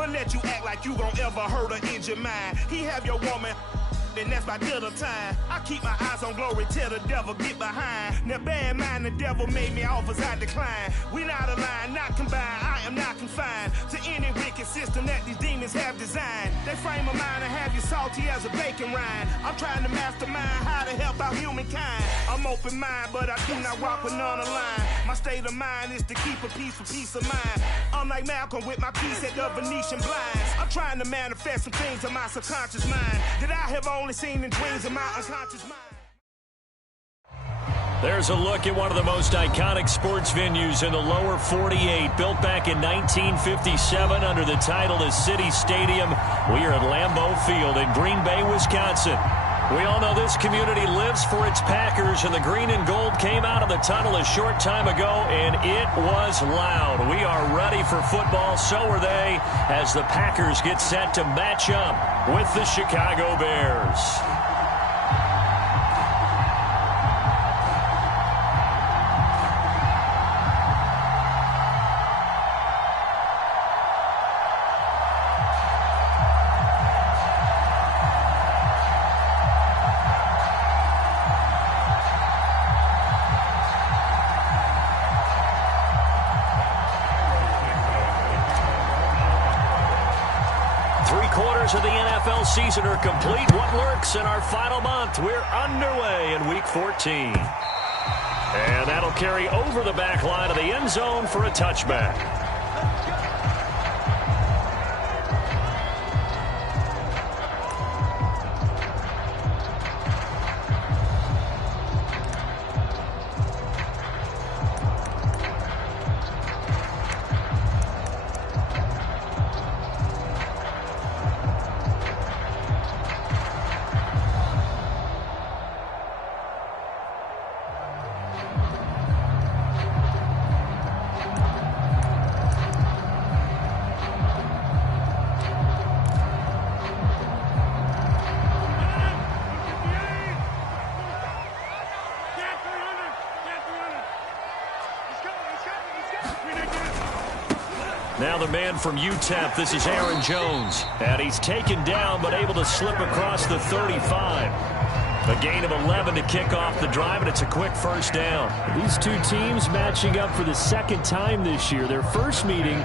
but let you act like you gon' ever hurt or injure mine. He have your woman, and that's my dinner time. I keep my eyes on glory till the devil get behind. Now bad mind, the devil made me offers I decline. We not aligned, not combined, I am not confined to any wicked system that these demons have designed. They frame a mind and have you salty as a bacon rind. I'm trying to mastermind how to help out humankind. I'm open mind, but I do not walk with none aligned. My state of mind is to keep a peace of mind. I'm like Malcolm with my piece at the Venetian blinds. I'm trying to manifest some things in my subconscious mind that I have only seen in dreams of my unconscious mind. There's a look at one of the most iconic sports venues in the lower 48, built back in 1957 under the title of City Stadium. We are at Lambeau Field in Green Bay, Wisconsin. We all know this community lives for its Packers, and the green and gold came out of the tunnel a short time ago, and it was loud. We are ready for football, so are they, as the Packers get set to match up with the Chicago Bears. Of the NFL season are complete. What lurks in our final month? We're underway in Week 14. And that'll carry over the back line of the end zone for a touchback. Now the man from UTEP, this is Aaron Jones. And he's taken down but able to slip across the 35. A gain of 11 to kick off the drive, and it's a quick first down. These two teams matching up for the second time this year. Their first meeting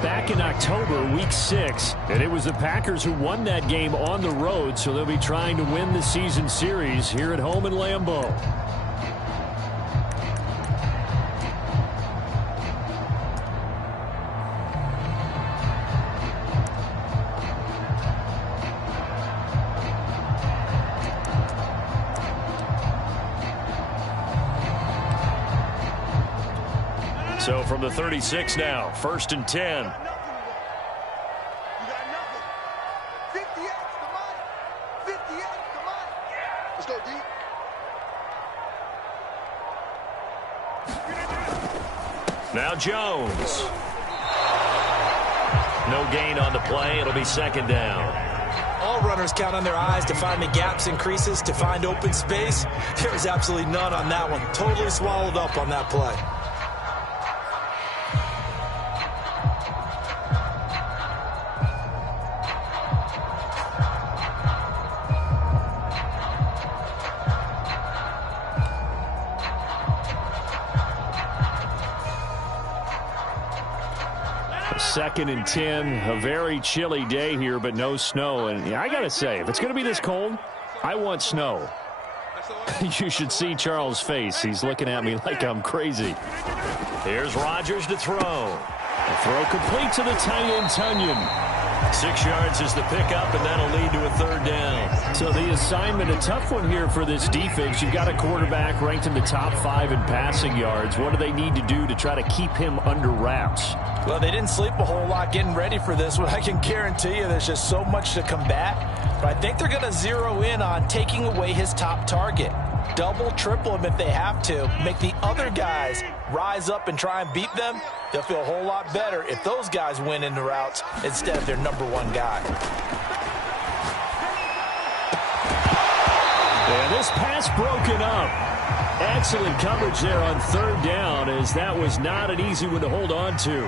back in October, Week 6. And it was the Packers who won that game on the road, so they'll be trying to win the season series here at home in Lambeau. So from the 36 now, 1st and 10. Let's go, D. Now Jones. No gain on the play. It'll be second down. All runners count on their eyes to find the gaps and creases, to find open space. There's absolutely none on that one. Totally swallowed up on that play. Second and 10, a very chilly day here, but no snow. And I got to say, if it's going to be this cold, I want snow. You should see Charles' face. He's looking at me like I'm crazy. Here's Rodgers to throw. A throw complete to the tight end, Tunyon. 6 yards is the pickup, and that'll lead to a third down. So the assignment, a tough one here for this defense. You've got a quarterback ranked in the top 5 in passing yards. What do they need to do to try to keep him under wraps? Well, they didn't sleep a whole lot getting ready for this one. I can guarantee you there's just so much to combat. But I think they're going to zero in on taking away his top target. Double, triple him if they have to. Make the other guys rise up and try and beat them. They'll feel a whole lot better if those guys win in the routes instead of their number one guy. And this pass broken up. Excellent coverage there on third down, as that was not an easy one to hold on to.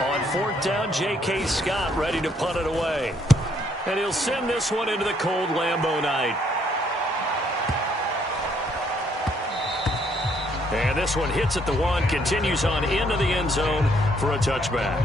On fourth down, J.K. Scott ready to punt it away. And he'll send this one into the cold Lambeau night. And this one hits at the 1, continues on into the end zone for a touchback.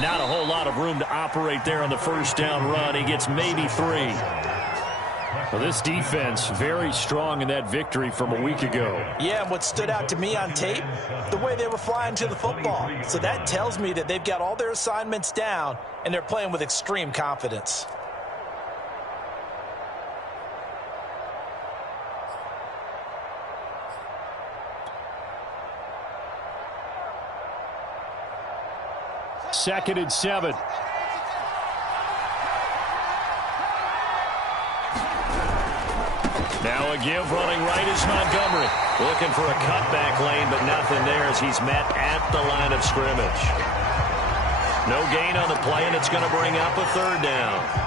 Not a whole lot of room to operate there on the first down run. He gets maybe 3. Well, this defense very strong in that victory from a week ago. Yeah, and what stood out to me on tape, the way they were flying to the football. So that tells me that they've got all their assignments down, and they're playing with extreme confidence. Second and 7. Now a give running right is Montgomery. Looking for a cutback lane, but nothing there as he's met at the line of scrimmage. No gain on the play, and it's going to bring up a third down.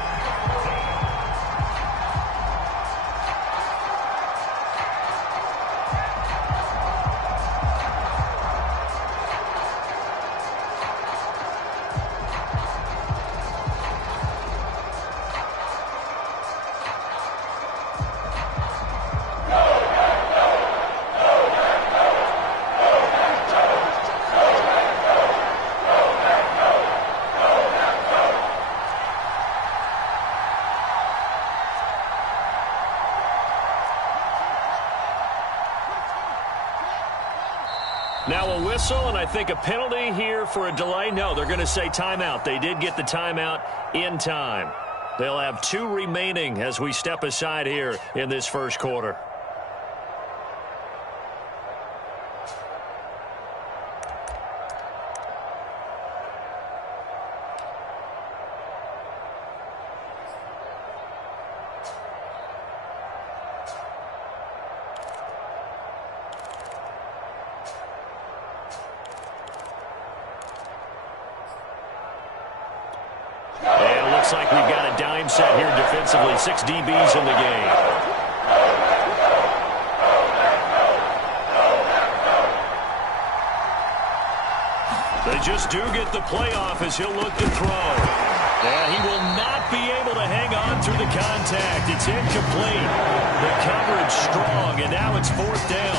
Now a whistle, and I think a penalty here for a delay. No, they're going to say timeout. They did get the timeout in time. They'll have 2 remaining as we step aside here in this first quarter. Looks like we've got a dime set here defensively. 6 DBs in the game. They just do get the playoff as he'll look to throw. And he will not be able to hang on through the contact. It's incomplete. The coverage strong, and now it's fourth down.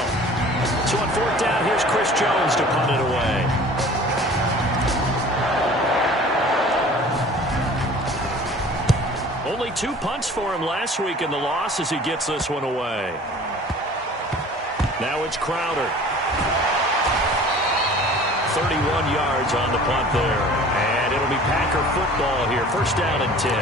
So on fourth down, here's Chris Jones to punt it away. Only 2 punts for him last week in the loss as he gets this one away. Now it's Crowder. 31 yards on the punt there. And it'll be Packer football here. First down and 10.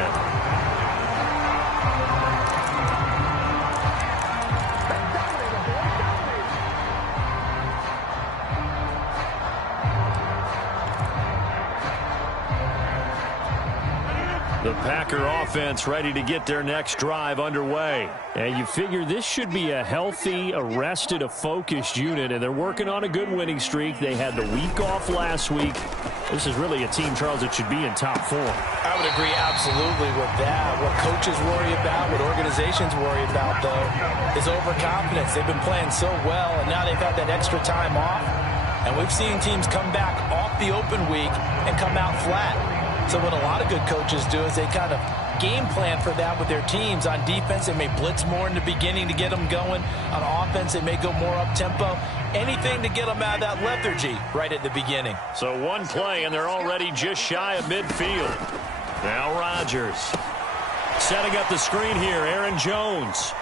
The Packer offense ready to get their next drive underway. And you figure this should be a healthy, a rested, a focused unit, and they're working on a good winning streak. They had the week off last week. This is really a team, Charles, that should be in top form. I would agree absolutely with that. What coaches worry about, what organizations worry about, though, is overconfidence. They've been playing so well, and now they've had that extra time off. And we've seen teams come back off the open week and come out flat. So what a lot of good coaches do is they kind of game plan for that with their teams. On defense, they may blitz more in the beginning to get them going. On offense, they may go more up-tempo. Anything to get them out of that lethargy right at the beginning. So one play, and they're already just shy of midfield. Now Rodgers setting up the screen here. Aaron Jones.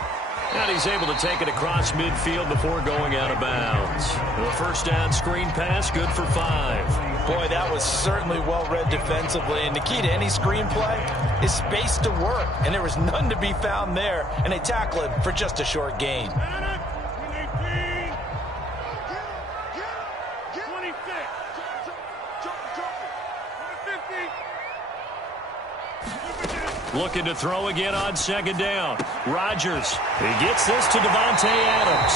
And he's able to take it across midfield before going out of bounds. The first down screen pass, good for 5. Boy, that was certainly well-read defensively. And the key to any screen play is space to work. And there was none to be found there. And they tackle it for just a short gain. Looking to throw again on second down. Rodgers. He gets this to Davante Adams.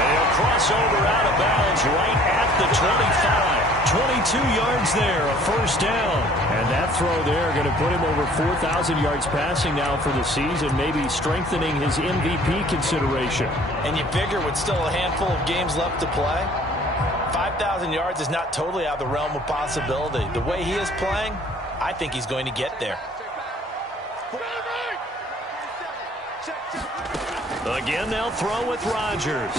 And he'll cross over out of bounds right at the 25. 22 yards there, a first down. And that throw there going to put him over 4,000 yards passing now for the season, maybe strengthening his MVP consideration. And you figure with still a handful of games left to play, 5,000 yards is not totally out of the realm of possibility. The way he is playing, I think he's going to get there. Again, they'll throw with Rodgers.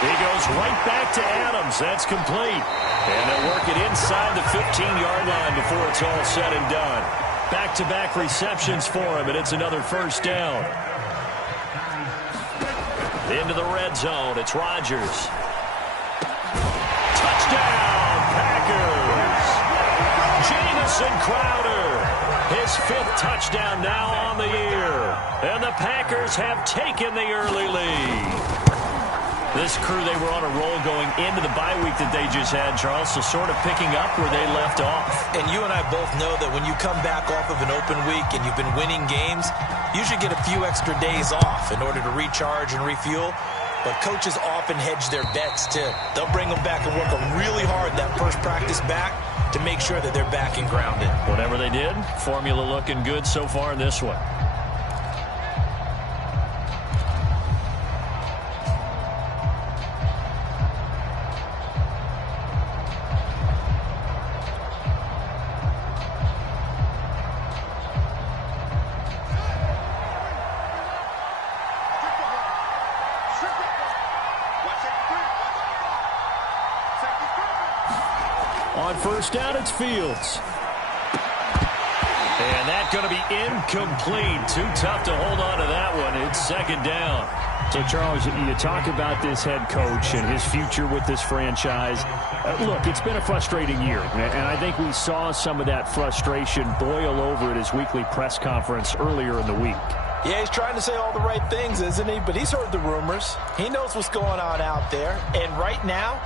He goes right back to Adams. That's complete. And they'll work it inside the 15-yard line before it's all said and done. Back-to-back receptions for him, and it's another first down. Into the red zone, it's Rodgers. Touchdown, Packers! Jamison Crowder, his 5th touchdown now on the year. And the Packers have taken the early lead. This crew, they were on a roll going into the bye week that they just had, Charles, so sort of picking up where they left off. And you and I both know that when you come back off of an open week and you've been winning games, you should get a few extra days off in order to recharge and refuel. But coaches often hedge their bets, too. They'll bring them back and work them really hard that first practice back to make sure that they're back and grounded. Whatever they did, formula looking good so far in this one. On first down, it's Fields. And that's going to be incomplete. Too tough to hold on to that one. It's second down. So, Charles, you talk about this head coach and his future with this franchise. Look, it's been a frustrating year, and I think we saw some of that frustration boil over at his weekly press conference earlier in the week. Yeah, he's trying to say all the right things, isn't he? But he's heard the rumors. He knows what's going on out there. And right now,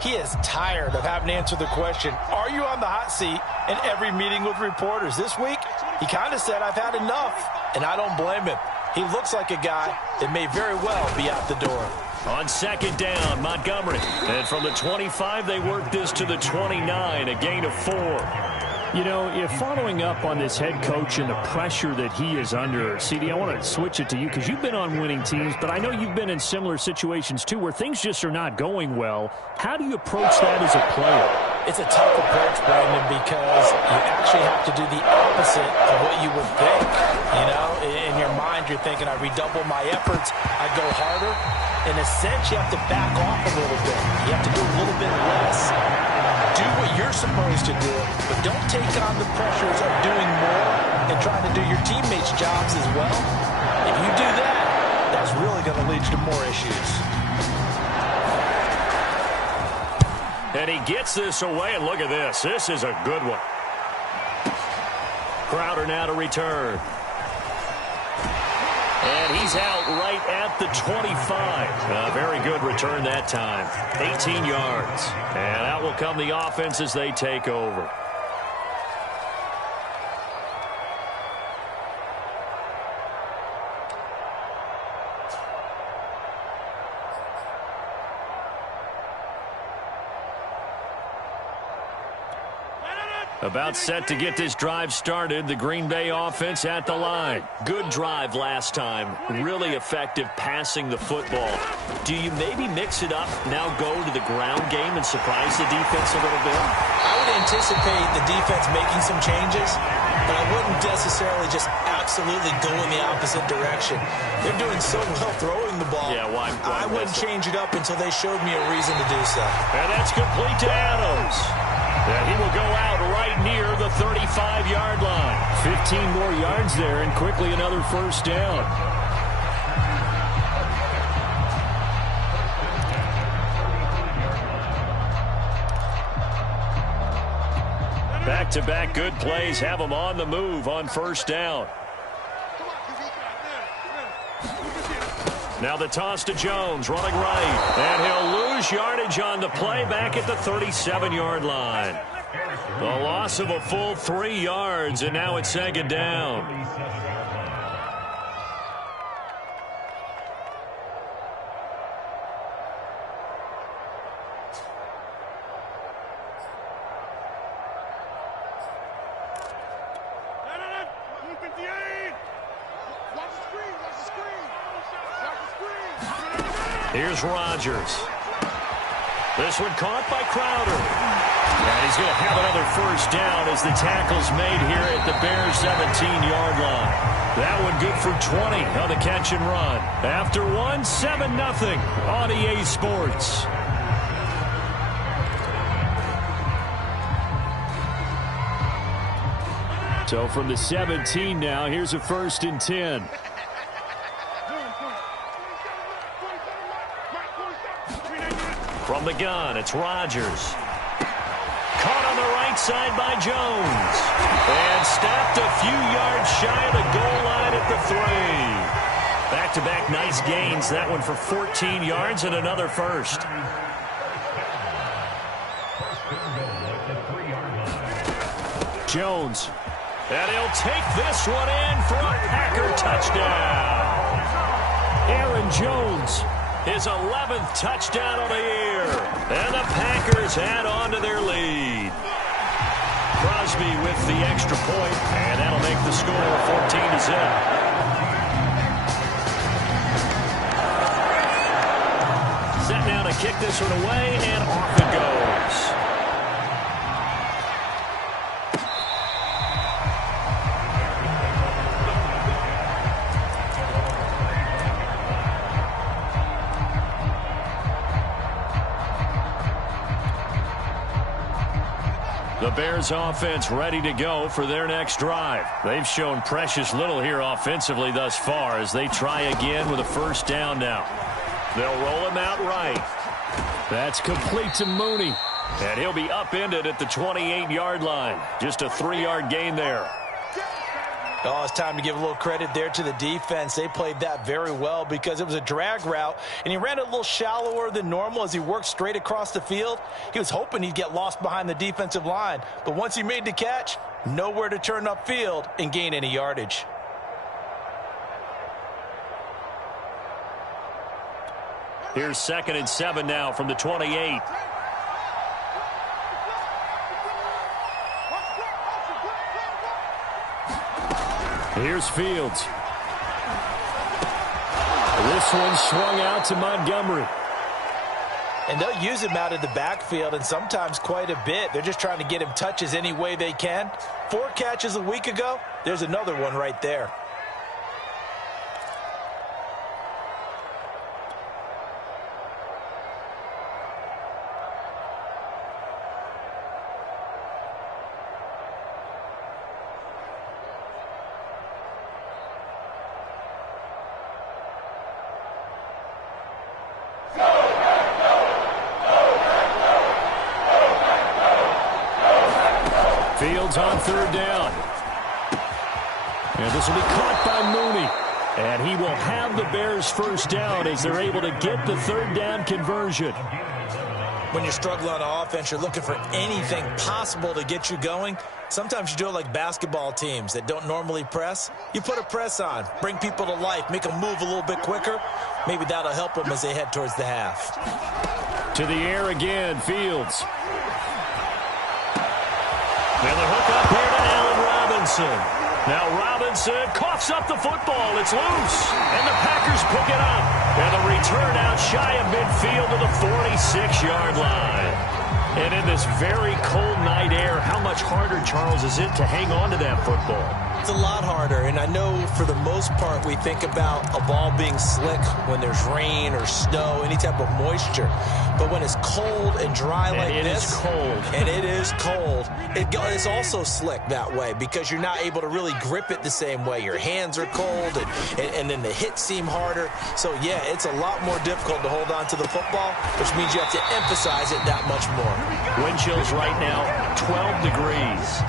he is tired of having to answer the question, are you on the hot seat in every meeting with reporters? This week, he kind of said, I've had enough, and I don't blame him. He looks like a guy that may very well be out the door. On second down, Montgomery. And from the 25, they work this to the 29, a gain of 4. You know, if following up on this head coach and the pressure that he is under, CD, I want to switch it to you because you've been on winning teams, but I know you've been in similar situations too where things just are not going well. How do you approach that as a player? It's a tough approach, Brandon, because you actually have to do the opposite of what you would think. You know, in your mind, you're thinking, I redouble my efforts, I go harder. In a sense, you have to back off a little bit. You have to do a little bit less. Do what you're supposed to do, but don't take on the pressures of doing more and trying to do your teammates' jobs as well. If you do that, that's really going to lead to more issues. And he gets this away, and look at this. This is a good one. Crowder now to return. And he's out right at the 25. A very good return that time. 18 yards. And out will come the offense as they take over. About set to get this drive started. The Green Bay offense at the line. Good drive last time. Really effective passing the football. Do you maybe mix it up, now go to the ground game and surprise the defense a little bit? I would anticipate the defense making some changes, but I wouldn't necessarily just absolutely go in the opposite direction. They're doing so well throwing the ball. Yeah, why I wouldn't change it up until they showed me a reason to do so. And that's complete to Adams. And he will go out right near the 35-yard line. 15 more yards there and quickly another first down. Back-to-back good plays have him on the move on first down. Now the toss to Jones, running right. And he'll lose yardage on the play back at the 37-yard line. The loss of a full 3 yards, and now it's second down. Here's Rodgers. This one caught by Crowder. And he's going to have another first down as the tackle's made here at the Bears' 17-yard line. That one good for 20 on the catch and run. After one, 7-0 on EA Sports. So from the 17 now, here's a 1st and 10. From the gun, it's Rodgers. Caught on the right side by Jones. And stopped a few yards shy of the goal line at the 3. Back-to-back nice gains. That one for 14 yards and another first. Jones. And he'll take this one in for a Packer touchdown. Aaron Jones. His 11th touchdown of the year. And the Packers add on to their lead. Crosby with the extra point, and that'll make the score 14-0. Set now to kick this one away, and off it goes. The Bears offense ready to go for their next drive. They've shown precious little here offensively thus far as they try again with a first down now. They'll roll him out right. That's complete to Mooney. And he'll be upended at the 28-yard line. Just a 3-yard gain there. Oh, it's time to give a little credit there to the defense. They played that very well because it was a drag route, and he ran it a little shallower than normal as he worked straight across the field. He was hoping he'd get lost behind the defensive line, but once he made the catch, nowhere to turn upfield and gain any yardage. Here's 2nd and 7 now from the 28. Here's Fields. This one swung out to Montgomery. And they'll use him out of the backfield, and sometimes quite a bit. They're just trying to get him touches any way they can. 4 catches a week ago. There's another one right there. Fields on 3rd down. And this will be caught by Mooney. And he will have the Bears first down as they're able to get the 3rd down conversion. When you're struggling on offense, you're looking for anything possible to get you going. Sometimes you do it like basketball teams that don't normally press. You put a press on, bring people to life, make them move a little bit quicker. Maybe that'll help them as they head towards the half. To the air again, Fields. And the hook up here to Allen Robinson. Now Robinson coughs up the football. It's loose. And the Packers pick it up. And the return out shy of midfield to the 46-yard line. And in this very cold night air, how much harder, Charles, is it to hang on to that football? It's a lot harder, and I know for the most part we think about a ball being slick when there's rain or snow, any type of moisture. But when it's cold and dry like this, and it is cold, it's also slick that way because you're not able to really grip it the same way. Your hands are cold, and then the hits seem harder. So, yeah, it's a lot more difficult to hold on to the football, which means you have to emphasize it that much more. Wind chills right now, 12 degrees.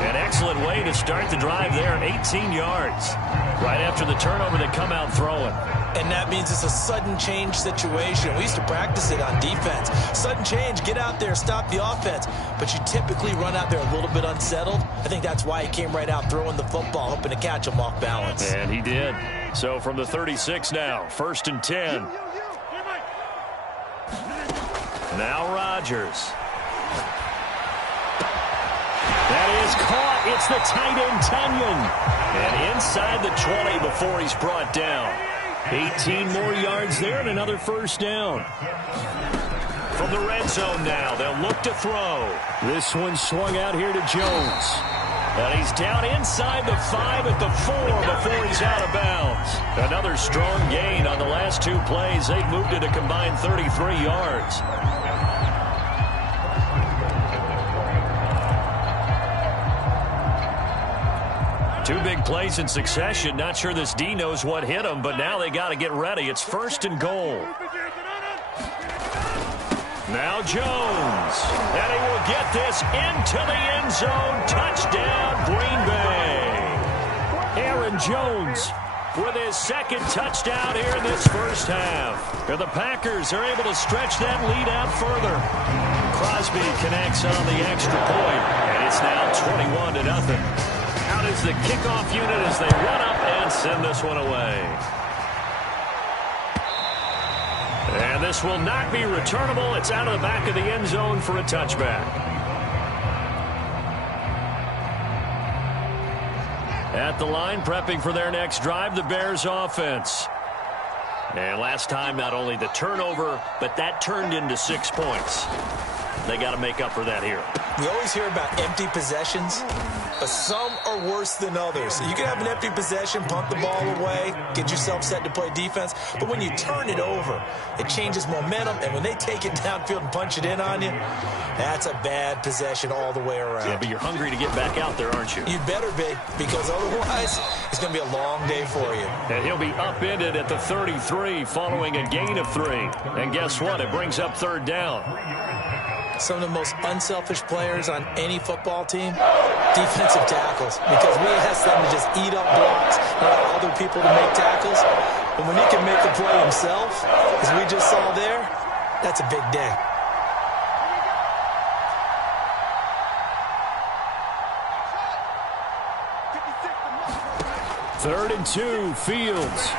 An excellent way to start the drive there, 18 yards. Right after the turnover, they come out throwing. And that means it's a sudden change situation. We used to practice it on defense. Sudden change, get out there, stop the offense. But you typically run out there a little bit unsettled. I think that's why he came right out throwing the football, hoping to catch him off balance. And he did. So from the 36 now, 1st and 10. Now Rodgers. That is caught. It's the tight end, Tunyon. And inside the 20 before he's brought down. 18 more yards there and another first down. From the red zone now, they'll look to throw. This one swung out here to Jones. And he's down inside the 5 at the 4 before he's out of bounds. Another strong gain on the last 2 plays. They've moved it a combined 33 yards. Two big plays in succession. Not sure this D knows what hit him, but now they got to get ready. It's 1st and goal. Now Jones. And he will get this into the end zone. Touchdown, Green Bay. Aaron Jones with his 2nd touchdown here in this first half. And the Packers are able to stretch that lead out further. Crosby connects on the extra point, and it's now 21-0. Out is the kickoff unit as they run up and send this one away. And this will not be returnable. It's out of the back of the end zone for a touchback. At the line, prepping for their next drive, the Bears offense. And last time, not only the turnover, but that turned into 6 points. They got to make up for that here. We always hear about empty possessions, but some are worse than others. You can have an empty possession, punt the ball away, get yourself set to play defense, but when you turn it over, it changes momentum, and when they take it downfield and punch it in on you, that's a bad possession all the way around. Yeah, but you're hungry to get back out there, aren't you? You better be, because otherwise, it's going to be a long day for you. And he'll be upended at the 33 following a gain of 3. And guess what? It brings up 3rd down. Some of the most unselfish players on any football team, defensive tackles, because we ask them to just eat up blocks and allow other people to make tackles. But when he can make the play himself, as we just saw there, that's a big day. Third and 2, Fields.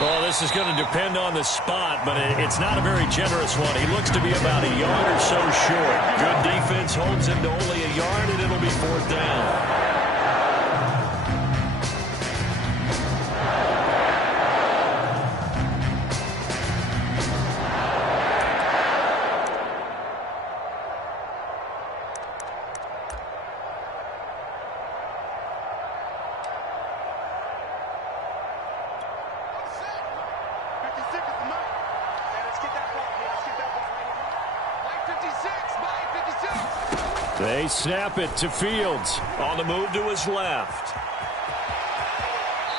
Well, this is going to depend on the spot, but it's not a very generous one. He looks to be about a yard or so short. Good defense holds him to only a yard, and it'll be 4th down. They snap it to Fields. On the move to his left.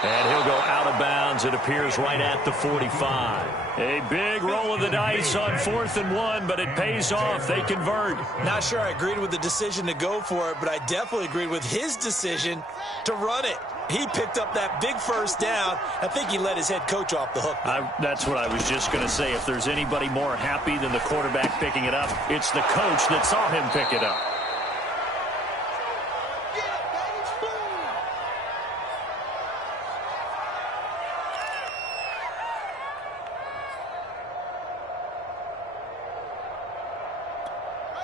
And he'll go out of bounds. It appears right at the 45. A big roll of the dice on 4th and 1, but it pays off. They convert. Not sure I agreed with the decision to go for it, but I definitely agreed with his decision to run it. He picked up that big first down. I think he let his head coach off the hook. That's what I was just going to say. If there's anybody more happy than the quarterback picking it up, it's the coach that saw him pick it up.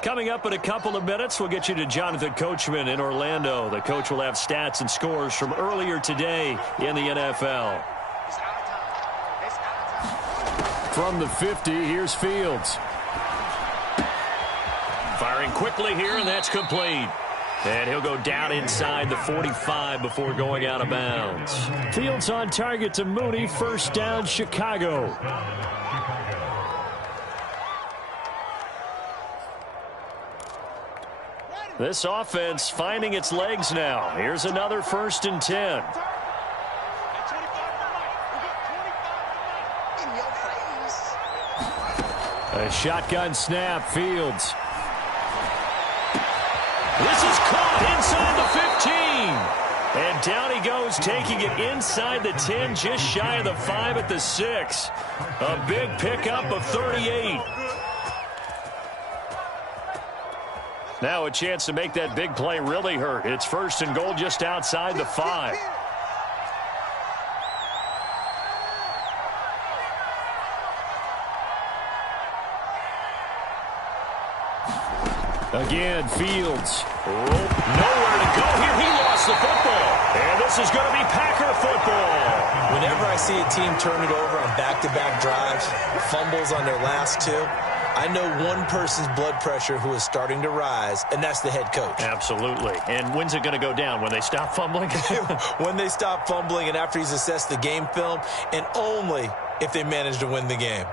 Coming up in a couple of minutes, we'll get you to Jonathan Coachman in Orlando. The coach will have stats and scores from earlier today in the NFL. From the 50, here's Fields. Firing quickly here, and that's complete. And he'll go down inside the 45 before going out of bounds. Fields on target to Mooney. 1st down, Chicago. This offense finding its legs now. Here's another 1st and 10. A shotgun snap, Fields. This is caught inside the 15. And down he goes, taking it inside the 10, just shy of the 5 at the 6. A big pickup of 38. Now a chance to make that big play really hurt. It's 1st and goal just outside the 5. Again, Fields. Nowhere to go here. He lost the football. And this is going to be Packer football. Whenever I see a team turn it over on back-to-back drives, fumbles on their last 2, I know one person's blood pressure who is starting to rise, and that's the head coach. Absolutely. And when's it going to go down? When they stop fumbling? When they stop fumbling and after he's assessed the game film, and only if they manage to win the game.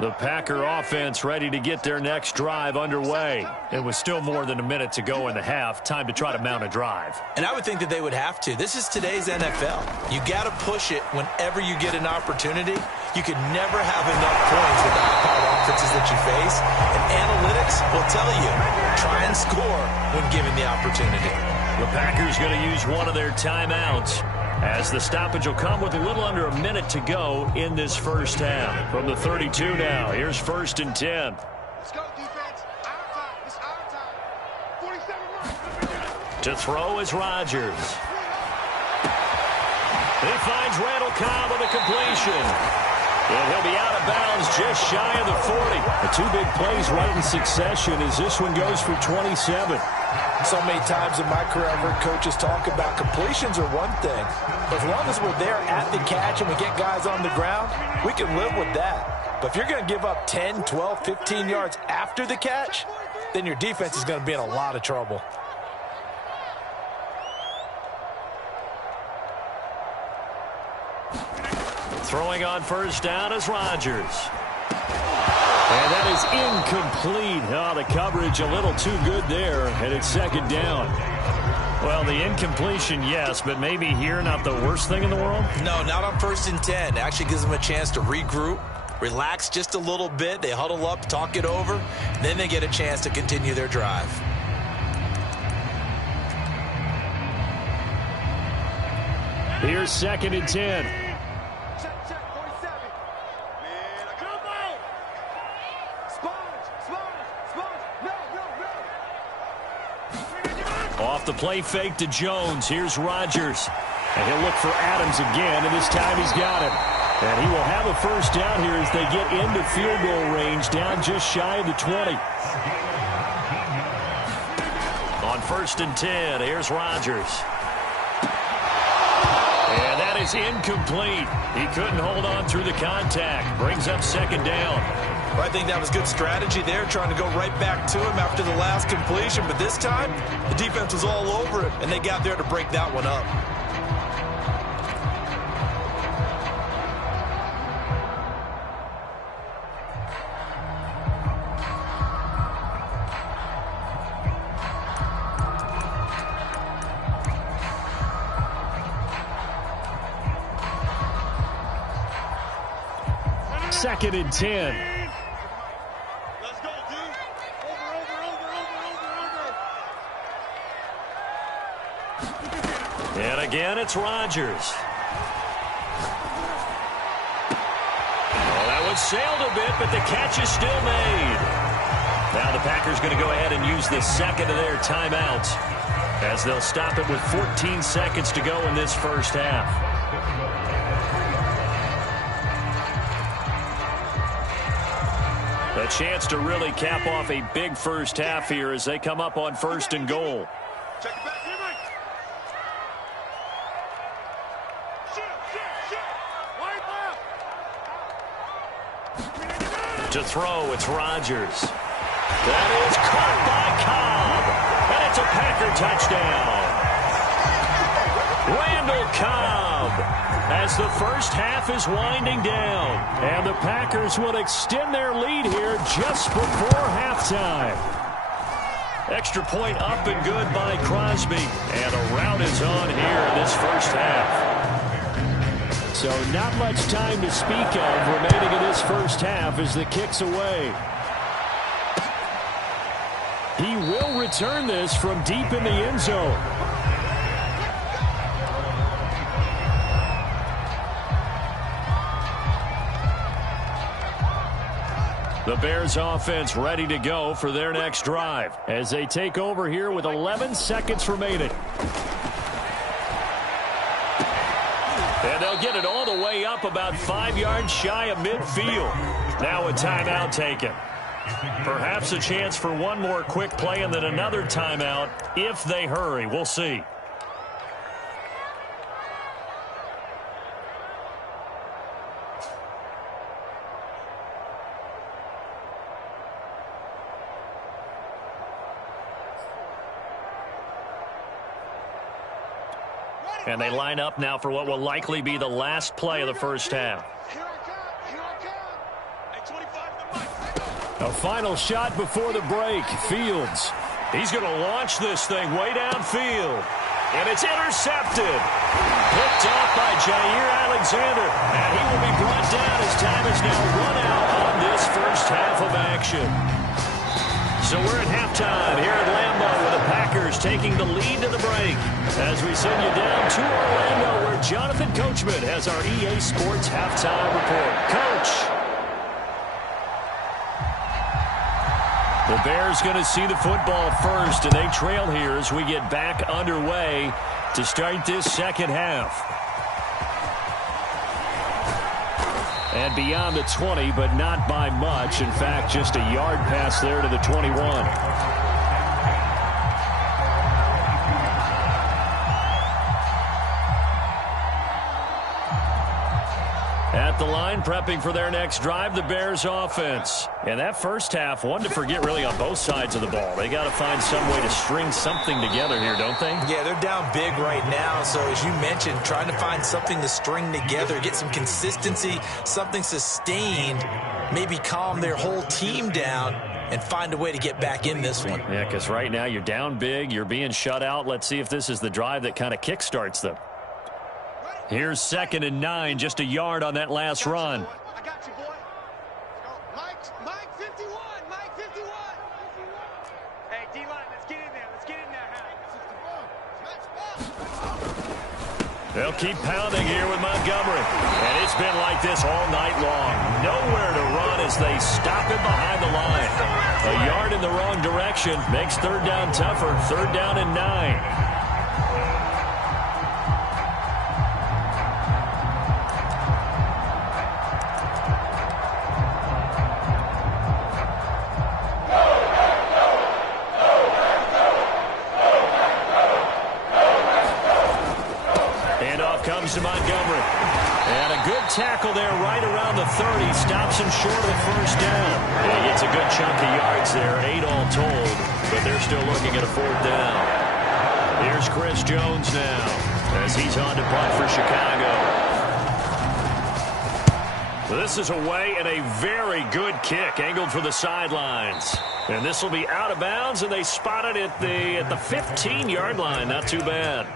The Packer offense ready to get their next drive underway. It was still more than a minute to go in the half. Time to try to mount a drive. And I would think that they would have to. This is today's NFL. You got to push it whenever you get an opportunity. You can never have enough points with the high-powered offenses that you face. And analytics will tell you, try and score when given the opportunity. The Packers going to use one of their timeouts, as the stoppage will come with a little under a minute to go in this first half. From the 32 now, here's 1st and 10. Let's go, defense. Our time. It's our time. 47 yards. To throw is Rodgers. He finds Randall Cobb with a completion. And he'll be out of bounds just shy of the 40. The 2 big plays right in succession as this one goes for 27. So many times in my career, I've heard coaches talk about completions are one thing. But as long as we're there at the catch and we get guys on the ground, we can live with that. But if you're going to give up 10, 12, 15 yards after the catch, then your defense is going to be in a lot of trouble. Throwing on 1st down is Rodgers. And that is incomplete. Oh, the coverage a little too good there, and it's 2nd down. Well, the incompletion, yes, but maybe here not the worst thing in the world? No, not on 1st and 10. It actually gives them a chance to regroup, relax just a little bit. They huddle up, talk it over, then they get a chance to continue their drive. Here's 2nd and 10. Off the play fake to Jones. Here's Rodgers. And he'll look for Adams again, and this time he's got him. And he will have a 1st down here as they get into field goal range, down just shy of the 20. On 1st and 10, here's Rodgers. And that is incomplete. He couldn't hold on through the contact. Brings up 2nd down. I think that was good strategy there, trying to go right back to him after the last completion. But this time, the defense was all over it, and they got there to break that one up. Second and 10. Let's go, dude. Over. And again, it's Rodgers. Well, that one sailed a bit, but the catch is still made. Now the Packers going to go ahead and use the 2nd of their timeouts, as they'll stop it with 14 seconds to go in this first half. A chance to really cap off a big first half here as they come up on 1st and goal. Check it back. To throw, it's Rodgers. That is caught by Cobb. And it's a Packer touchdown. Randall Cobb, as the first half is winding down. And the Packers will extend their lead here just before halftime. Extra point up and good by Crosby. And a rout is on here in this first half. So not much time to speak of remaining in this first half as the kick's away. return this from deep in the end zone. The Bears offense ready to go for their next drive as they take over here with 11 seconds remaining. And they'll get it all the way up about 5 yards shy of midfield. Now a timeout taken. Perhaps a chance for one more quick play and then another timeout if they hurry. We'll see. And they line up now for what will likely be the last play of the first half. A final shot before the break. Fields. He's going to launch this thing way downfield. And it's intercepted. Picked off by Jair Alexander. And he will be brought down as time is now run out on this first half of action. So we're at halftime here at Lambeau with the Packers taking the lead to the break. As we send you down to Orlando where Jonathan Coachman has our EA Sports halftime report. Coach. The Bears going to see the football first, and they trail here as we get back underway to start this second half. And beyond the 20, but not by much. In fact, just a yard pass there to the 21. At the line, prepping for their next drive, the Bears offense. And that first half, one to forget really on both sides of the ball. They got to find some way to string something together here, don't they? Yeah, they're down big right now. So as you mentioned, trying to find something to string together, get some consistency, something sustained, maybe calm their whole team down and find a way to get back in this one. Yeah, because right now you're down big, you're being shut out. Let's see if this is the drive that kind of kickstarts them. Here's 2nd and 9, just a yard on that last run. I got you, boy. Mike 51. Mike 51. Hey, D-line, let's get in there. Let's get in there. They'll keep pounding here with Montgomery. And it's been like this all night long. Nowhere to run as they stop him behind the line. A yard in the wrong direction makes third down tougher. 3rd down and 9. To Montgomery. And a good tackle there right around the 30. Stops him short of the first down. And he gets a good chunk of yards there, 8 all told. But they're still looking at a 4th down. Here's Chris Jones now as he's on to punt for Chicago. This is away and a very good kick angled for the sidelines. And this will be out of bounds, and they spot it at the 15-yard line. Not too bad.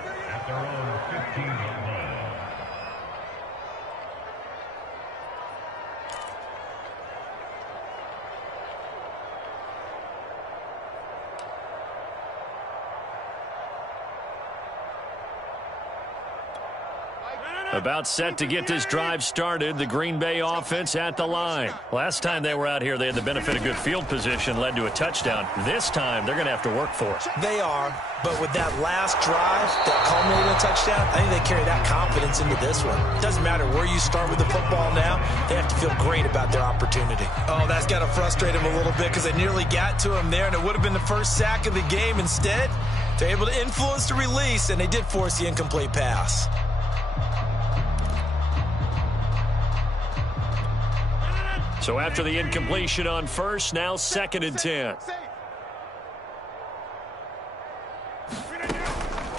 About set to get this drive started, the Green Bay offense at the line. Last time they were out here, they had the benefit of good field position, led to a touchdown. This time, they're going to have to work for it. They are, but with that last drive that culminated in a touchdown, I think they carry that confidence into this one. It doesn't matter where you start with the football now, they have to feel great about their opportunity. Oh, that's got to frustrate them a little bit because they nearly got to him there, and it would have been the first sack of the game. Instead, they're able to influence the release, and they did force the incomplete pass. So after the incompletion on first, now 2nd and 10.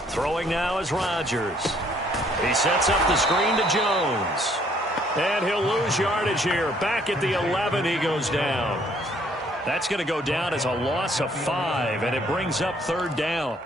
Throwing now is Rodgers. He sets up the screen to Jones. And he'll lose yardage here. Back at the 11, he goes down. That's going to go down as a loss of 5, and it brings up 3rd down.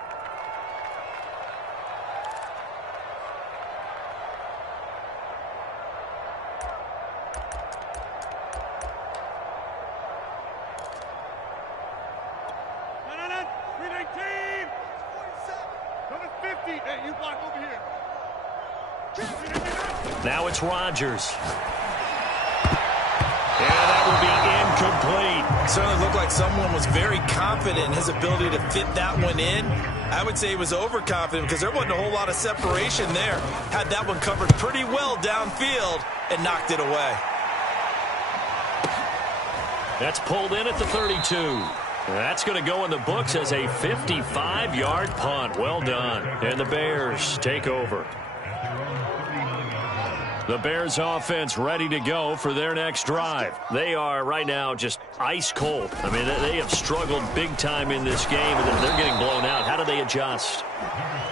Now it's Rodgers. And that will be incomplete. Certainly looked like someone was very confident in his ability to fit that one in. I would say he was overconfident because there wasn't a whole lot of separation there. Had that one covered pretty well downfield and knocked it away. That's pulled in at the 32. That's going to go in the books as a 55-yard punt. Well done. And the Bears take over. The Bears offense ready to go for their next drive. They are right now just ice cold. I mean, they have struggled big time in this game, and they're getting blown out. How do they adjust?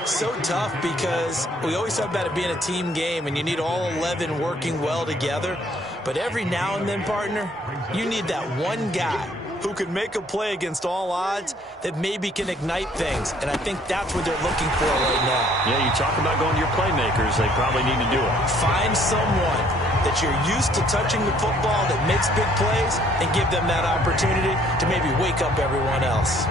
So tough because we always talk about it being a team game, and you need all 11 working well together. But every now and then, partner, you need that one guy who can make a play against all odds that maybe can ignite things. And I think that's what they're looking for right now. Yeah, you talk about going to your playmakers. They probably need to do it. Find someone that you're used to touching the football that makes big plays and give them that opportunity to maybe wake up everyone else.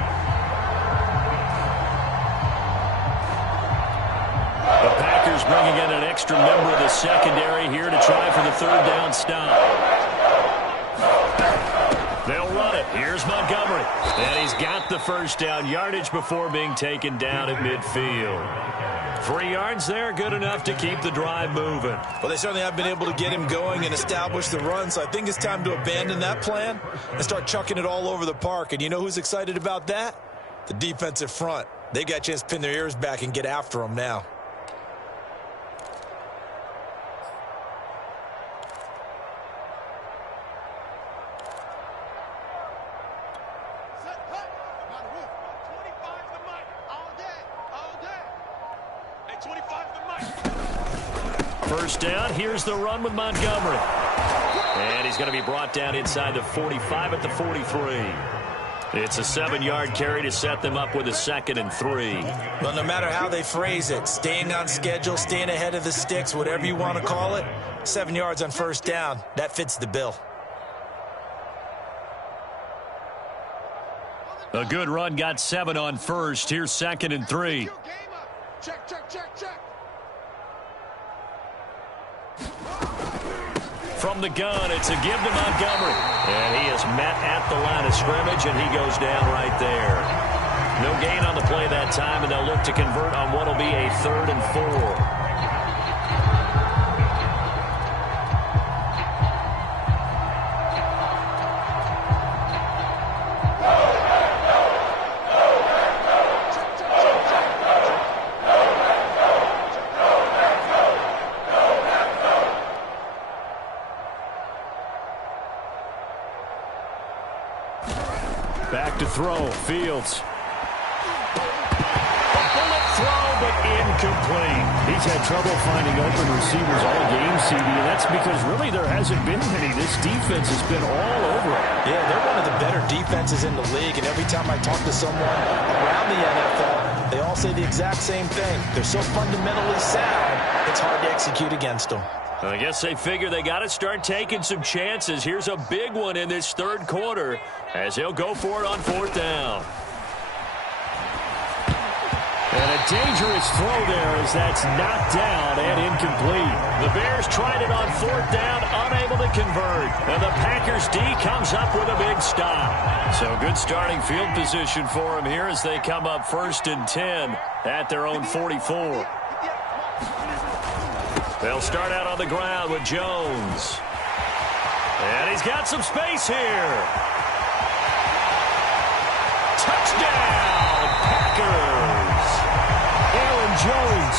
The Packers bringing in an extra member of the secondary here to try for the third down stop. They'll run it. Here's Montgomery. And he's got the first down yardage before being taken down at midfield. 3 yards there, good enough to keep the drive moving. Well, they certainly have been able to get him going and establish the run, so I think it's time to abandon that plan and start chucking it all over the park. And you know who's excited about that? The defensive front. They got a chance to pin their ears back and get after him now. First down, here's the run with Montgomery. And he's going to be brought down inside the 45 at the 43. It's a 7-yard carry to set them up with a 2nd and 3. Well, no matter how they phrase it, staying on schedule, staying ahead of the sticks, whatever you want to call it, 7 yards on first down, that fits the bill. A good run, got 7 on first. Here's 2nd and 3. Check, check, check, check. From the gun, it's a give to Montgomery. And he is met at the line of scrimmage, and he goes down right there. No gain on the play that time, and they'll look to convert on what will be a 3rd and 4. Back to throw, Fields. A bullet throw, but incomplete. He's had trouble finding open receivers all game, CD, and that's because really there hasn't been many. This defense has been all over it. Yeah, they're one of the better defenses in the league, and every time I talk to someone around the NFL, they all say the exact same thing. They're so fundamentally sound, it's hard to execute against them. I guess they figure they got to start taking some chances. Here's a big one in this 3rd quarter as he'll go for it on 4th down. And a dangerous throw there as that's knocked down and incomplete. The Bears tried it on 4th down, unable to convert. And the Packers D comes up with a big stop. So good starting field position for them here as they come up 1st and 10 at their own 44. They'll start out on the ground with Jones. And he's got some space here. Touchdown, Packers. Aaron Jones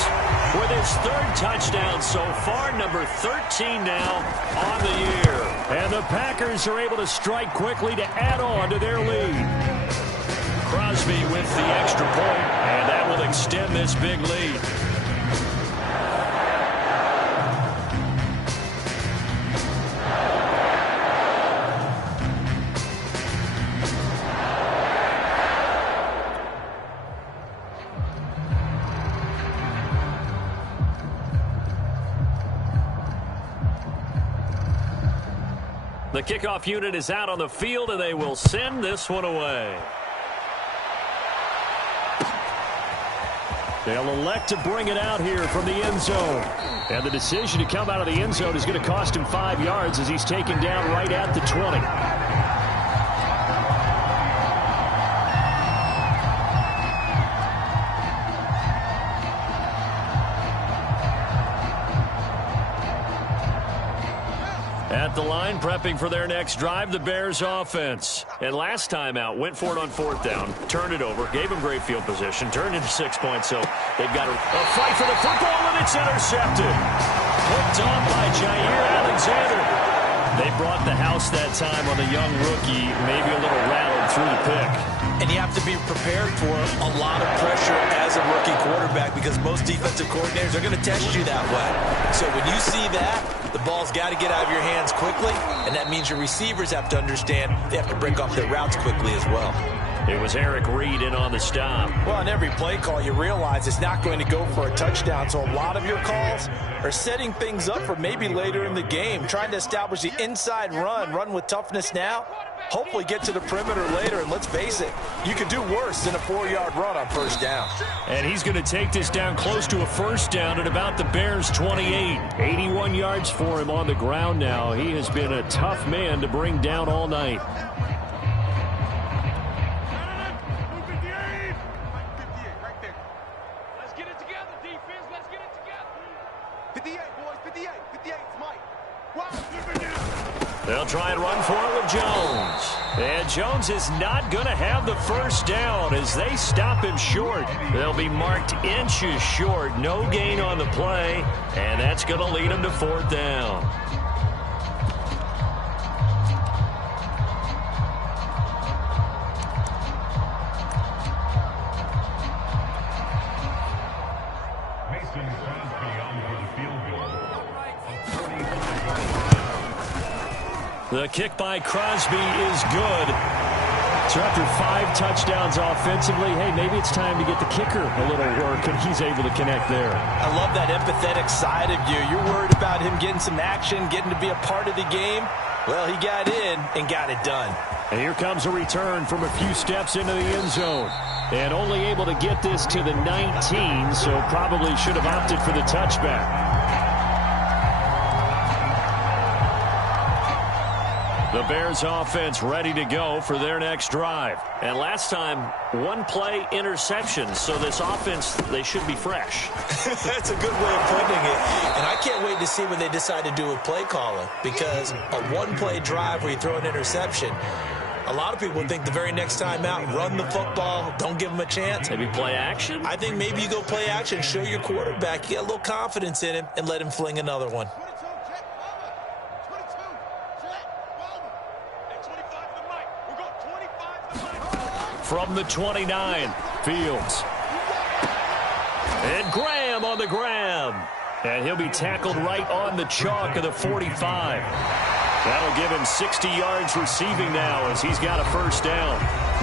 with his 3rd touchdown so far, number 13 now on the year. And the Packers are able to strike quickly to add on to their lead. Crosby with the extra point, and that will extend this big lead. The kickoff unit is out on the field, and they will send this one away. They'll elect to bring it out here from the end zone. And the decision to come out of the end zone is going to cost him 5 yards as he's taken down right at the 20. At the line, prepping for their next drive, the Bears offense. And last time out, went for it on 4th down, turned it over, gave them great field position, turned into 6 points. So they've got a fight for the football, and it's intercepted. Picked off by Jair Alexander. They brought the house that time on the young rookie, maybe a little rattled through the pick. And you have to be prepared for a lot of pressure as a rookie quarterback because most defensive coordinators are going to test you that way. So when you see that, the ball's got to get out of your hands quickly, and that means your receivers have to understand they have to break off their routes quickly as well. It was Eric Reed in on the stop. Well, on every play call, you realize it's not going to go for a touchdown, so a lot of your calls are setting things up for maybe later in the game, trying to establish the inside run with toughness now, hopefully get to the perimeter later, and let's face it, you could do worse than a 4-yard run on 1st down. And he's going to take this down close to a 1st down at about the Bears' 28. 81 yards for him on the ground now. He has been a tough man to bring down all night. They'll try and run for it with Jones. And Jones is not going to have the 1st down as they stop him short. They'll be marked inches short. No gain on the play. And that's going to lead them to 4th down. The kick by Crosby is good. So after 5 touchdowns offensively, hey, maybe it's time to get the kicker a little work, and he's able to connect there. I love that empathetic side of you. You're worried about him getting some action, getting to be a part of the game. Well, he got in and got it done. And here comes a return from a few steps into the end zone. And only able to get this to the 19, so probably should have opted for the touchback. The Bears offense ready to go for their next drive. And last time, 1-play interception. So this offense, they should be fresh. That's a good way of putting it. And I can't wait to see what they decide to do with play calling. Because a 1-play drive where you throw an interception, a lot of people think the very next time out, run the football, don't give them a chance. Maybe play action? I think maybe you go play action, show your quarterback, you get a little confidence in him, and let him fling another one. From the 29, Fields. And Graham on the grab. And he'll be tackled right on the chalk of the 45. That'll give him 60 yards receiving now as he's got a 1st down.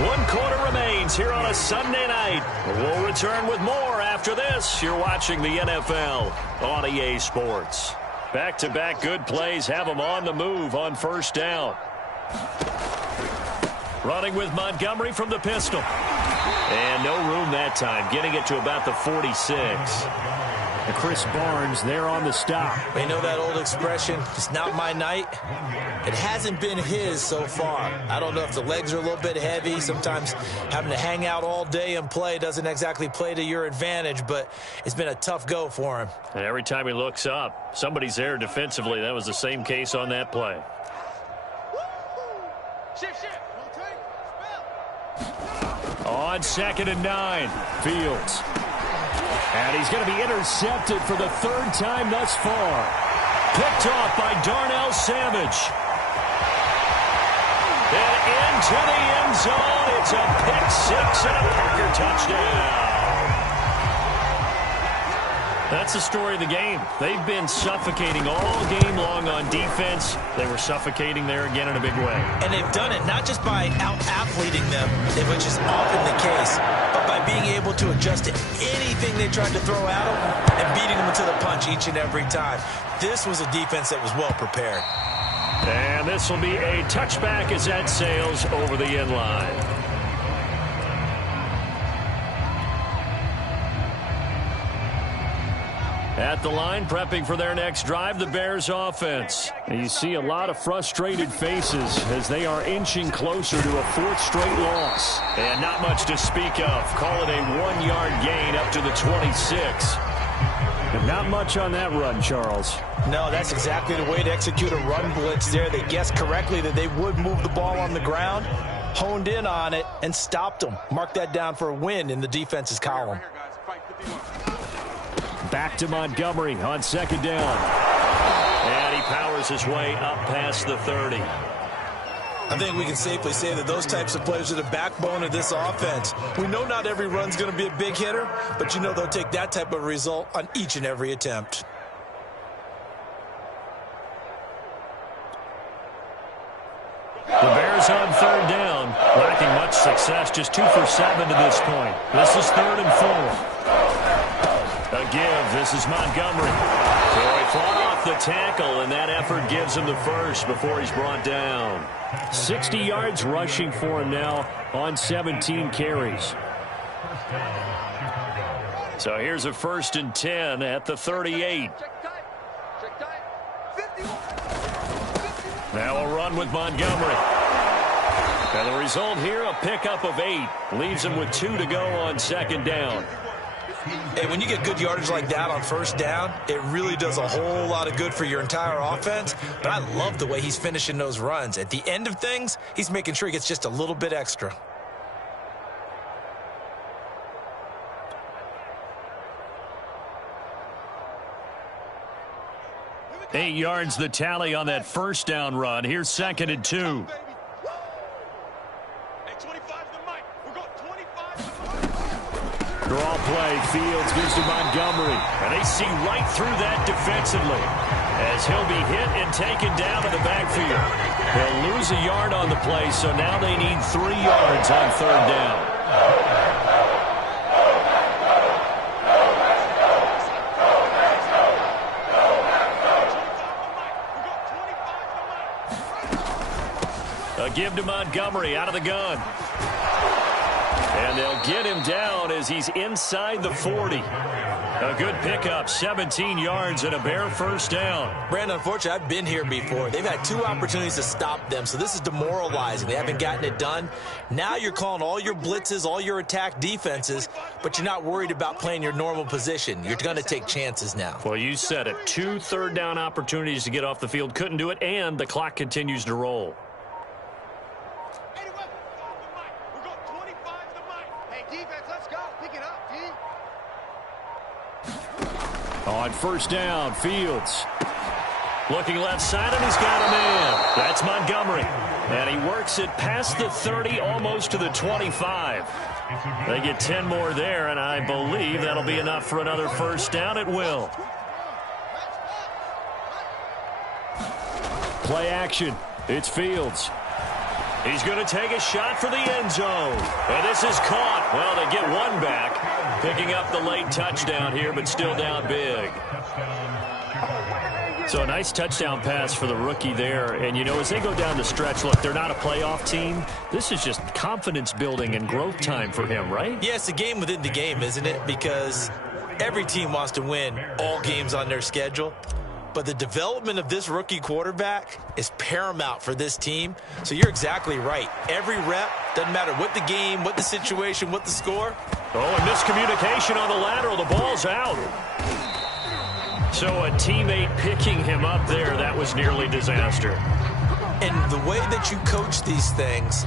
1 quarter remains here on a Sunday night. We'll return with more after this. You're watching the NFL on EA Sports. Back-to-back good plays have them on the move on 1st down. Running with Montgomery from the pistol. And no room that time, getting it to about the 46. And Chris Barnes there on the stop. You know that old expression, it's not my night? It hasn't been his so far. I don't know if the legs are a little bit heavy. Sometimes having to hang out all day and play doesn't exactly play to your advantage, but it's been a tough go for him. And every time he looks up, somebody's there defensively. That was the same case on that play. On 2nd and 9, Fields. And he's going to be intercepted for the 3rd time thus far. Picked off by Darnell Savage. And into the end zone. It's a pick-6 and a Packer touchdown. That's the story of the game. They've been suffocating all game long on defense. They were suffocating there again in a big way. And they've done it not just by out-athleting them, which is often the case, but by being able to adjust to anything they tried to throw at them and beating them to the punch each and every time. This was a defense that was well prepared. And this will be a touchback as that sails over the end line. At the line, prepping for their next drive, the Bears offense. And you see a lot of frustrated faces as they are inching closer to a 4th straight loss. And not much to speak of. Call it a 1-yard gain up to the 26. And not much on that run, Charles. No, that's exactly the way to execute a run blitz there. They guessed correctly that they would move the ball on the ground, honed in on it, and stopped them. Mark that down for a win in the defense's column. Back to Montgomery on 2nd down. And he powers his way up past the 30. I think we can safely say that those types of players are the backbone of this offense. We know not every run's going to be a big hitter, but you know they'll take that type of result on each and every attempt. The Bears on 3rd down, lacking much success, just 2 for 7 to this point. This is 3rd and 4. A give, this is Montgomery. So he fought off the tackle, and that effort gives him the first before he's brought down. 60 yards rushing for him now on 17 carries. So here's a 1st and 10 at the 38. Now a run with Montgomery. And the result here, a pickup of 8. Leaves him with 2 to go on 2nd down. Hey, when you get good yardage like that on 1st down, it really does a whole lot of good for your entire offense. But I love the way he's finishing those runs. At the end of things, he's making sure he gets just a little bit extra. Eight yards the tally on that 1st down run. Here's 2nd and 2. Draw play. Fields gives to Montgomery. And they see right through that defensively as he'll be hit and taken down to the backfield. He'll lose a yard on the play, so now they need 3 yards on 3rd down. A give to Montgomery out of the gun. And they'll get him down as he's inside the 40. A good pickup, 17 yards and a Bear 1st down. Brandon, unfortunately, I've been here before. They've had 2 opportunities to stop them, so this is demoralizing. They haven't gotten it done. Now you're calling all your blitzes, all your attack defenses, but you're not worried about playing your normal position. You're going to take chances now. Well, you said it. 2 3rd down opportunities to get off the field. Couldn't do it, and the clock continues to roll. On 1st down, Fields. Looking left side, and he's got a man. That's Montgomery. And he works it past the 30, almost to the 25. They get 10 more there, and I believe that'll be enough for another 1st down. It will. Play action. It's Fields. He's going to take a shot for the end zone. And this is caught. Well, they get 1 back. Picking up the late touchdown here, but still down big. So a nice touchdown pass for the rookie there. And, you know, as they go down the stretch, look, they're not a playoff team. This is just confidence building and growth time for him, right? Yeah, it's a game within the game, isn't it? Because every team wants to win all games on their schedule. But the development of this rookie quarterback is paramount for this team. So you're exactly right. Every rep, doesn't matter what the game, what the situation, what the score. Oh, and miscommunication on the lateral. The ball's out. So a teammate picking him up there, that was nearly disaster. And the way that you coach these things,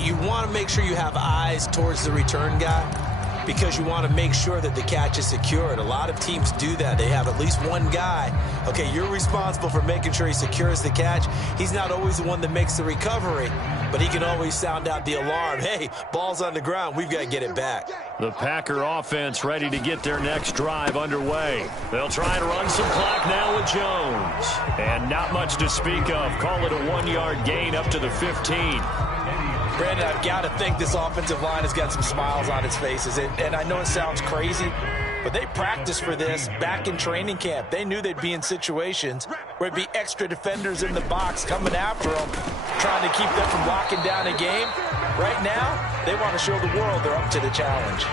you want to make sure you have eyes towards the return guy, because you want to make sure that the catch is secured. A lot of teams do that. They have at least one guy. Okay, you're responsible for making sure he secures the catch. He's not always the one that makes the recovery, but he can always sound out the alarm. Hey, ball's on the ground. We've got to get it back. The Packer offense ready to get their next drive underway. They'll try and run some clock now with Jones. And not much to speak of. Call it a 1-yard gain up to the 15. Brandon, I've got to think this offensive line has got some smiles on its faces. And I know it sounds crazy, but they practiced for this back in training camp. They knew they'd be in situations where it'd be extra defenders in the box coming after them, trying to keep them from locking down a game. Right now, they want to show the world they're up to the challenge.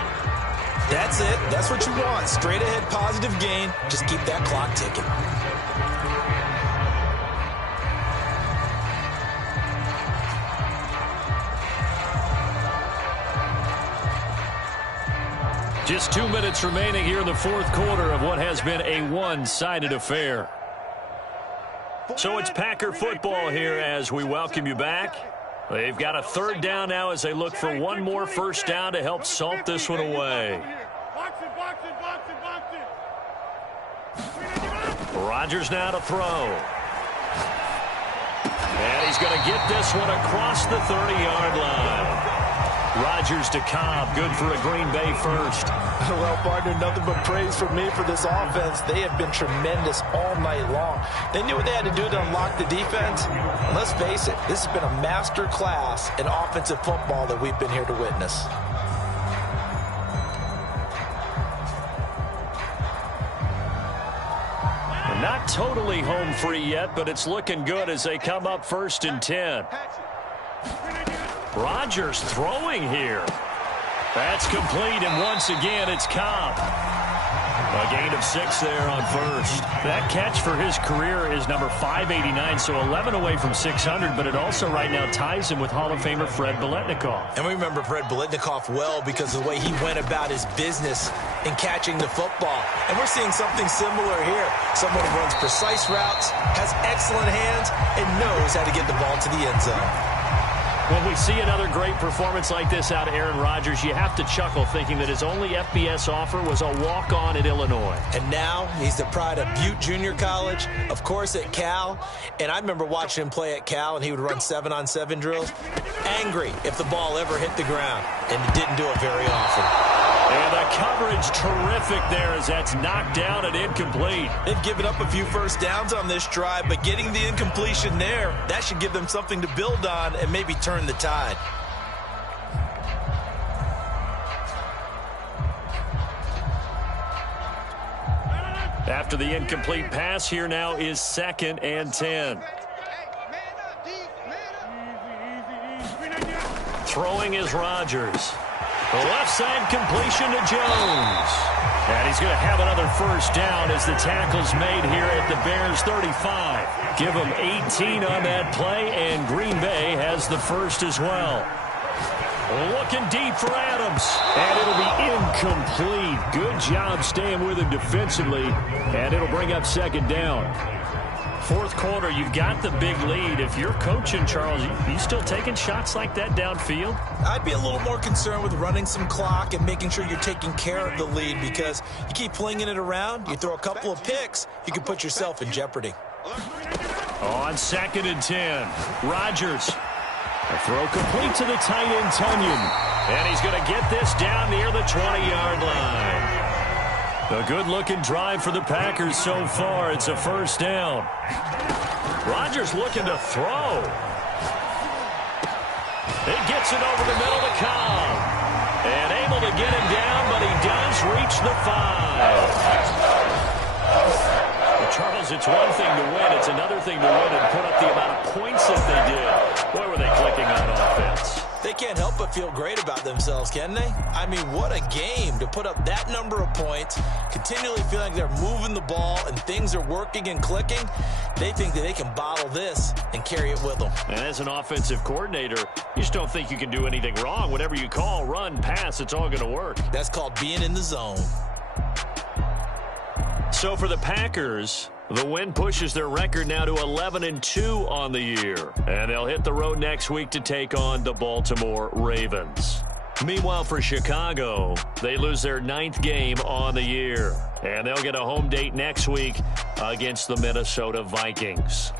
That's it. That's what you want. Straight ahead positive gain. Just keep that clock ticking. Just 2 minutes remaining here in the fourth quarter of what has been a one-sided affair. So it's Packer football here as we welcome you back. They've got a third down now as they look for one more first down to help salt this one away. Rodgers now to throw. And he's going to get this one across the 30-yard line. Rodgers to Cobb, good for a Green Bay first. Well, partner, nothing but praise for me for this offense. They have been tremendous all night long. They knew what they had to do to unlock the defense. And let's face it, this has been a master class in offensive football that we've been here to witness. Not totally home free yet, but it's looking good as they come up 1st and 10. Rodgers throwing here. That's complete, and once again, it's Cobb. A gain of 6 there on first. That catch for his career is number 589, so 11 away from 600, but it also right now ties him with Hall of Famer Fred Biletnikoff. And we remember Fred Biletnikoff well because of the way he went about his business in catching the football. And we're seeing something similar here. Someone who runs precise routes, has excellent hands, and knows how to get the ball to the end zone. When we see another great performance like this out of Aaron Rodgers, you have to chuckle thinking that his only FBS offer was a walk-on at Illinois. And now he's the pride of Butte Junior College, of course at Cal. And I remember watching him play at Cal, and he would run 7-on-7 drills. Angry if the ball ever hit the ground, and he didn't do it very often. And the coverage terrific there as that's knocked down and incomplete. They've given up a few first downs on this drive, but getting the incompletion there, that should give them something to build on and maybe turn the tide. After the incomplete pass, here now is 2nd and 10. Throwing is Rodgers. The left side completion to Jones. And he's going to have another first down as the tackle's made here at the Bears 35. Give them 18 on that play, and Green Bay has the first as well. Looking deep for Adams. And it'll be incomplete. Good job staying with him defensively. And it'll bring up 2nd down. Fourth quarter, you've got the big lead. If you're coaching, Charles, you still taking shots like that downfield? I'd be a little more concerned with running some clock and making sure you're taking care of the lead, because you keep flinging it around, you throw a couple of picks, you can put yourself in jeopardy. On 2nd and 10, Rodgers. A throw complete to the tight end, Tunyon. And he's going to get this down near the 20-yard line. A good-looking drive for the Packers so far. It's a first down. Rodgers looking to throw. It gets it over the middle to Cobb. And able to get him down, but he does reach the 5. Well, Charles, it's one thing to win. It's another thing to win and put up the amount of points that they did. Boy, were they clicking on offense. They can't help but feel great about themselves, can they? I mean, what a game to put up that number of points, continually feeling like they're moving the ball and things are working and clicking. They think that they can bottle this and carry it with them. And as an offensive coordinator, you just don't think you can do anything wrong. Whatever you call, run, pass, it's all going to work. That's called being in the zone. So for the Packers, the win pushes their record now to 11-2 on the year. And they'll hit the road next week to take on the Baltimore Ravens. Meanwhile, for Chicago, they lose their 9th game on the year. And they'll get a home date next week against the Minnesota Vikings.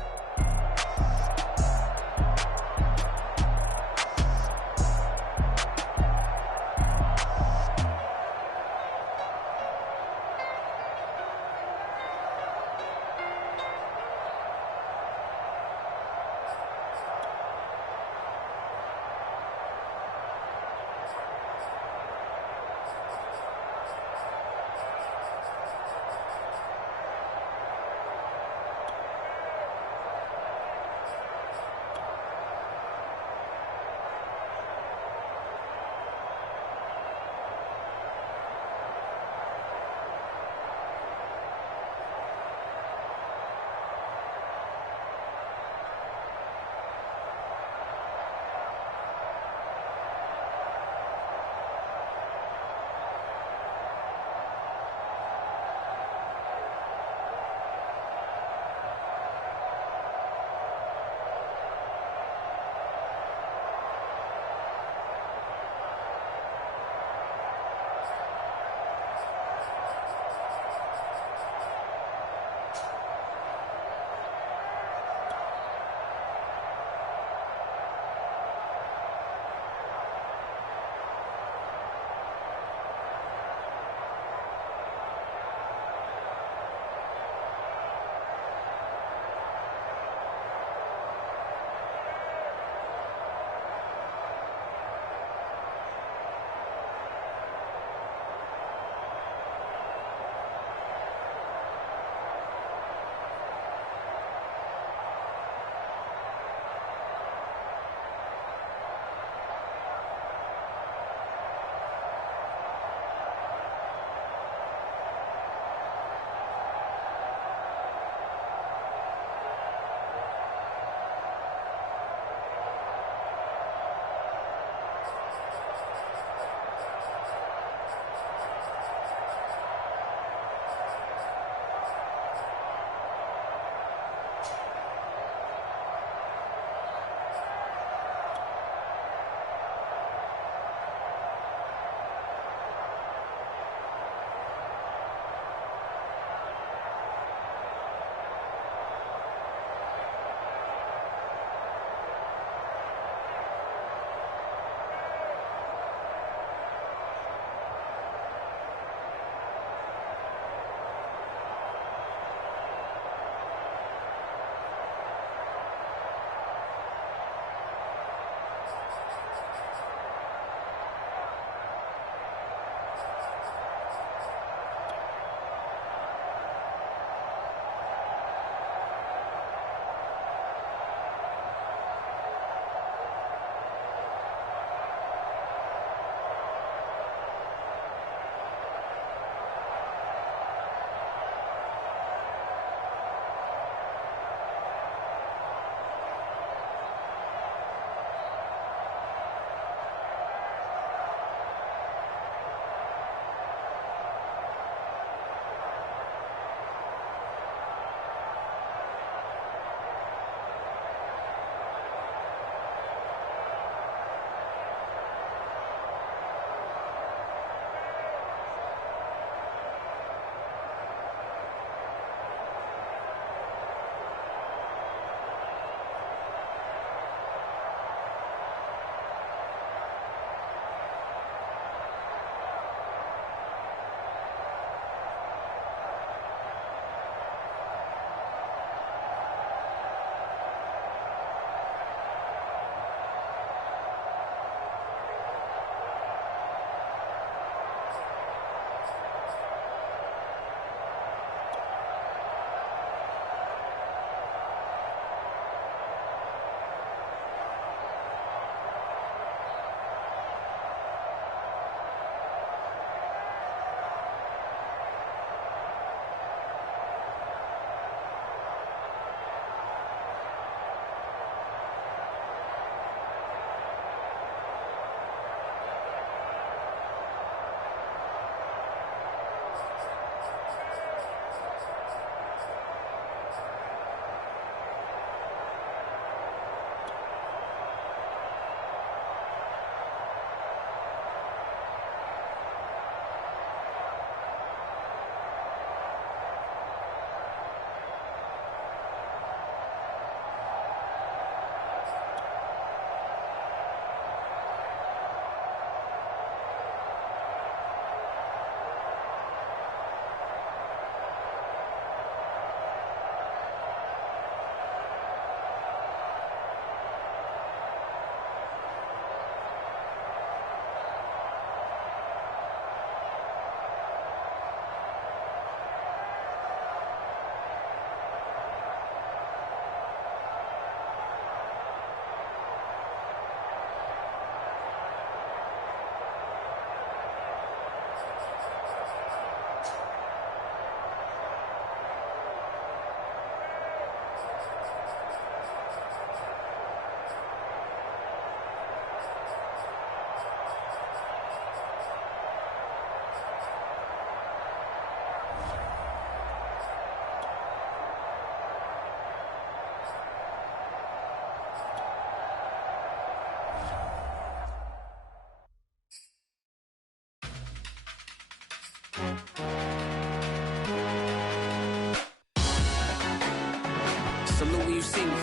you see me.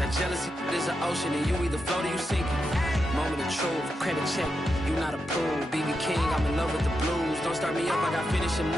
That jealousy is an ocean, and you either float or you sink it. Moment of truth, credit check, you not approved. BB King, I'm in love with the blues. Don't start me up, I got finishing moves.